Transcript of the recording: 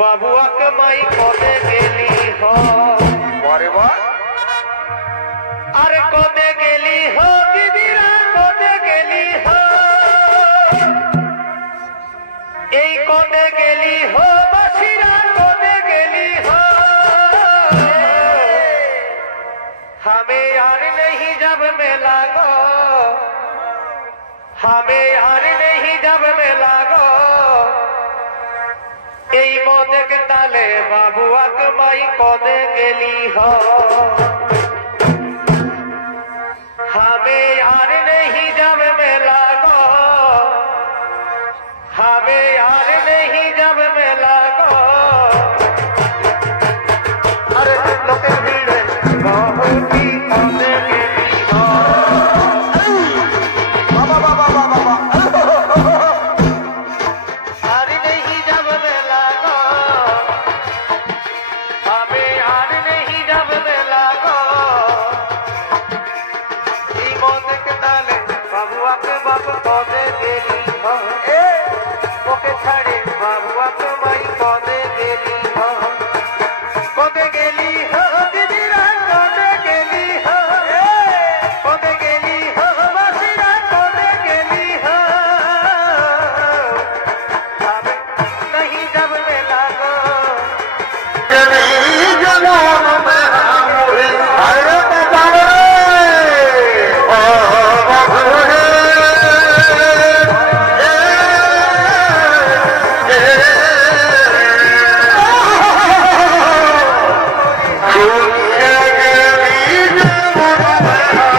বাবুয়াকে মাই কদে গেলি হ বারে বা আরে কদে গেলি হ দিদিরা কদে গেলি হ এই কদে গেলি হ বাসিরা কদে গেলি হ हमें यार नहीं जब मिला गो हमें यार नहीं जब मिला गो এই মদেক তালে বাবুয়াক মাই কদে গেলি হ हमें यार नहीं जब मिला गो हमें यार नहीं जब मिला गो अरे लोके भीड़े बहुती कदे गेली হ বাবা বাবা বাবা বাবা यार नहीं जब मिला गो हमें यार नहीं जब मिला गो এই মদেক তালে বাবুয়াকে বাপ কদে গেলি হ এ ওকে ছাড়ে বাবুয়াকে মাই কদে গেলি হ কদে গেলি হ দিদিরা কদে গেলি হ কদে গেলি হ বাসিরা কদে গেলি হ আমি नहीं जब मिला गो Yeah.